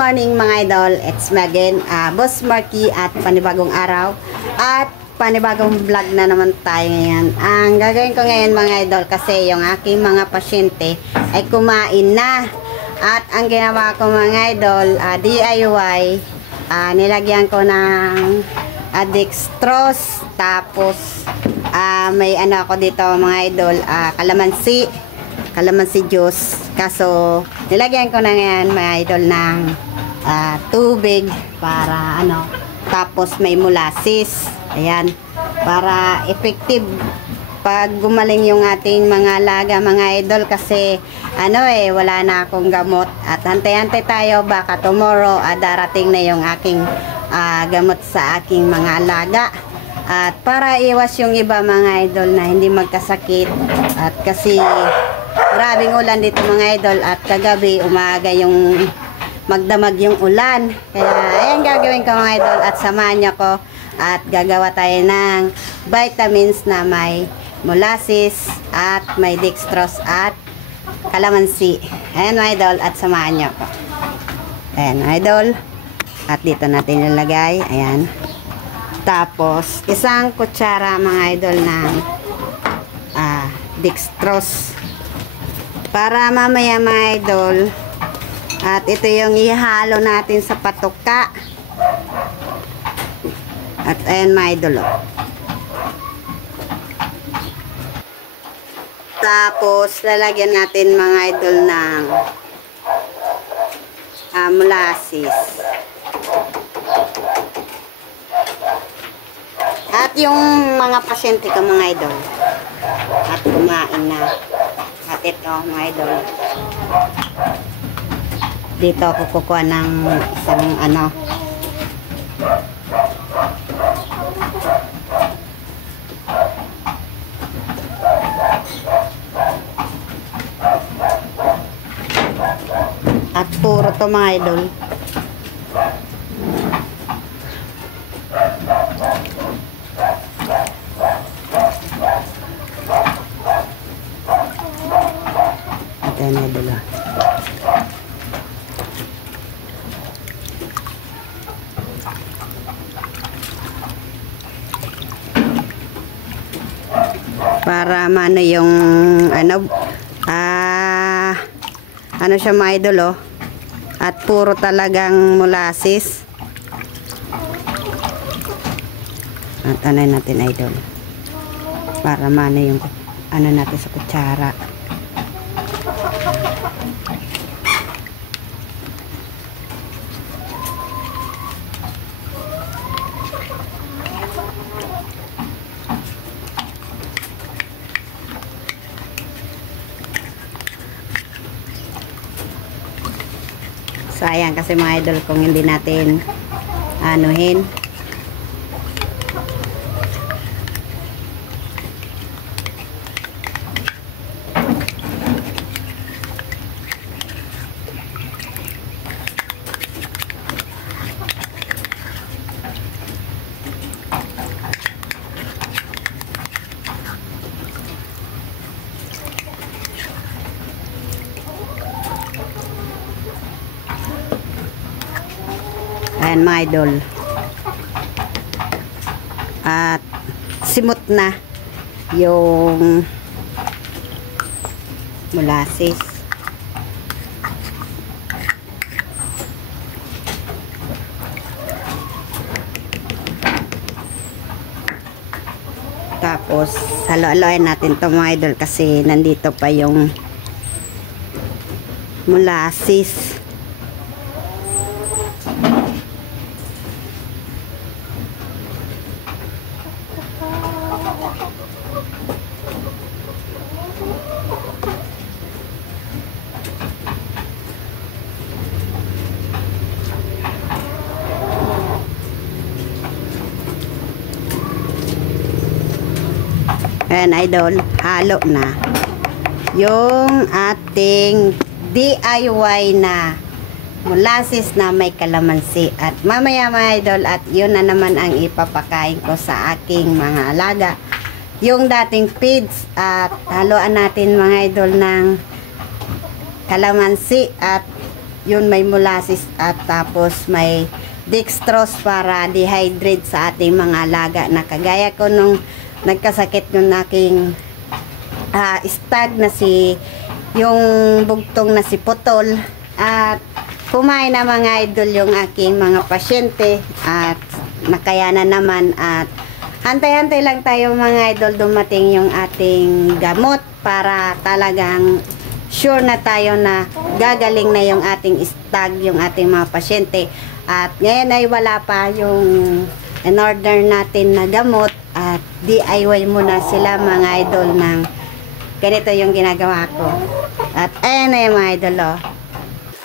Morning mga idol, it's me again, Boss Marky at panibagong araw at panibagong vlog na naman tayo ngayon. Ang gagawin ko ngayon mga idol kasi yung aking mga pasyente ay kumain na at ang ginawa ko mga idol, DIY, nilagyan ko ng dextrose, tapos may ano ako dito mga idol, kalamansi juice, kaso nilagyan ko na ngayon mga idol ng tubig para ano, tapos may molasses, ayan, para effective pag gumaling yung ating mga alaga mga idol, kasi ano wala na akong gamot at hantay-hantay tayo, baka tomorrow darating na yung aking gamot sa aking mga alaga. At para iwas yung iba mga idol na hindi magkasakit, at kasi grabing ulan dito mga idol at kagabi umaga yung magdamag yung ulan, kaya ayan gagawin ko mga idol at samahan niyo ko at gagawa tayo ng vitamins na may molasses at may dextrose at kalamansi. Ayan mga idol at samahan niyo ko. Ayan mga idol, at dito natin ilalagay, ayan. Tapos isang kutsara mga idol ng dextrose para mamaya mga idol, at ito yung ihalo natin sa patuka. At ayan mga idol, tapos lalagyan natin mga idol ng molasses. At yung mga pasyente ko mga idol at kumain na, at ito mga idol, dito ako kukuha ng isang ano, at puro to mga idol. At ayan idol, para mano yung ano ano siya mga idol, at puro talagang molasses. At ano natin idol, para mano yung ano natin sa kutsara. Sayang kasi mga idol kung hindi natin anuhin. Ayan mga idol, at simot na yung molasses. Tapos halo-haloin natin to mga idol kasi nandito pa yung molasses. Ayan idol, halo na yung ating DIY na molasses na may kalamansi. At mamaya mga idol, at yun na naman ang ipapakain ko sa aking mga alaga, yung dating feeds. At haluan natin mga idol ng kalamansi at yun may molasses at tapos may dextrose para dehydrate sa ating mga alaga na kagaya ko nung nagkasakit yung aking stag na yung bugtong na si Putol, at kumain na mga idol yung aking mga pasyente at nakayanan naman, at hantay-hantay lang tayo mga idol dumating yung ating gamot para talagang sure na tayo na gagaling na yung ating stag, yung ating mga pasyente. At ngayon ay wala pa yung in-order natin na gamot, at DIY muna sila mga idol ng ganito yung ginagawa ko. At ayan na yung mga idol, oh.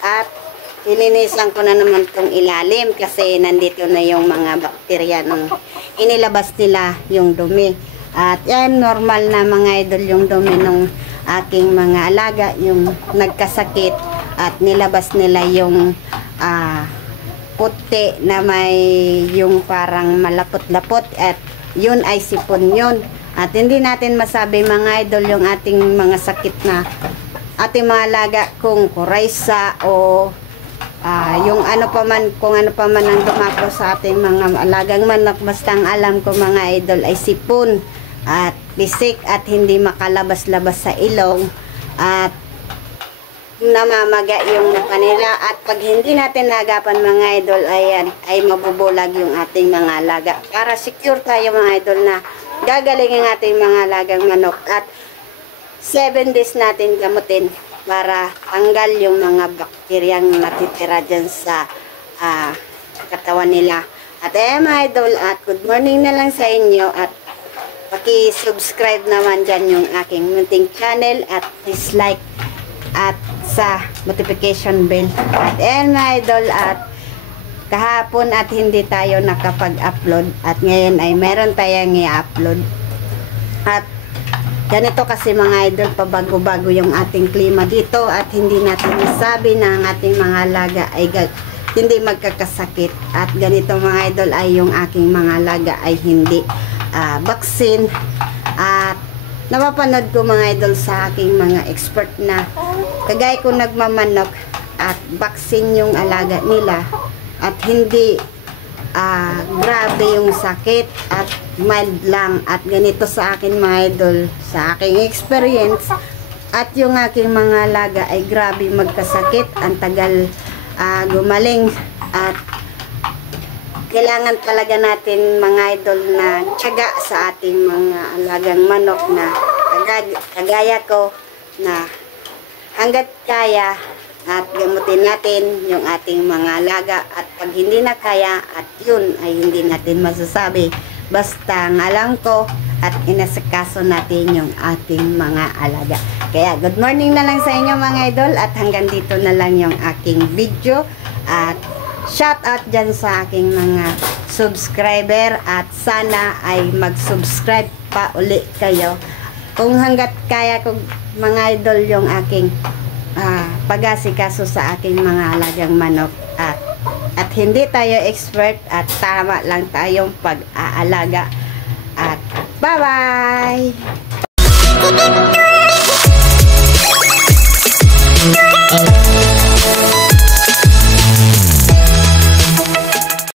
At ilinisan ko na naman itong ilalim kasi nandito na yung mga bakterya nung inilabas nila yung dumi. At yan, normal na mga idol yung dumi ng aking mga alaga, yung nagkasakit at nilabas nila yung puti na may yung parang malapot-lapot, at yun ay sipon yun. At hindi natin masabi mga idol yung ating mga sakit na ating mga alaga kung kuraysa o yung ano pa man, kung ano pa man ang dumako sa ating mga alagang manok. Basta ang alam ko mga idol ay sipon at bisik at hindi makalabas-labas sa ilong at namamaga yung kanila. At pag hindi natin nagapan mga idol, ayan, ay mabubulag yung ating mga alaga. Para secure tayo mga idol na gagaling ang ating mga alagang manok, at 7 days natin gamutin para tanggal yung mga bakteryang natitira dyan sa katawan nila. At mga idol, at good morning na lang sa inyo, at paki-subscribe naman dyan yung aking munting channel, at please like at sa notification bell. At mga idol, at kahapon at hindi tayo nakapag-upload, at ngayon ay meron tayong i-upload. At ganito kasi mga idol, pabago-bago yung ating klima dito, at hindi natin masabi na ang ating mga alaga ay hindi magkakasakit. At ganito mga idol ay yung aking mga alaga ay hindi vaccine. At napapanood ko mga idol sa aking mga expert na kagaya ko nagmamanok at vaccine yung alaga nila, at hindi grabe yung sakit at mild lang. At ganito sa akin mga idol, sa aking experience, at yung aking mga alaga ay grabe magkasakit, ang tagal gumaling. At kailangan talaga natin mga idol na tiyaga sa ating mga alagang manok na kagaya ko, na hanggat kaya at gamutin natin yung ating mga alaga. At pag hindi na kaya, at yun ay hindi natin masasabi, basta ang alam ko at inasikaso natin yung ating mga alaga. Kaya good morning na lang sa inyo mga idol, at hanggang dito na lang yung aking video. At shout out dyan sa aking mga subscriber, at sana ay mag-subscribe pa uli kayo kung hanggat kaya ko mga idol yung aking pag-asikaso sa aking mga alagang manok. At hindi tayo expert, at tama lang tayong pag-aalaga. At bye-bye!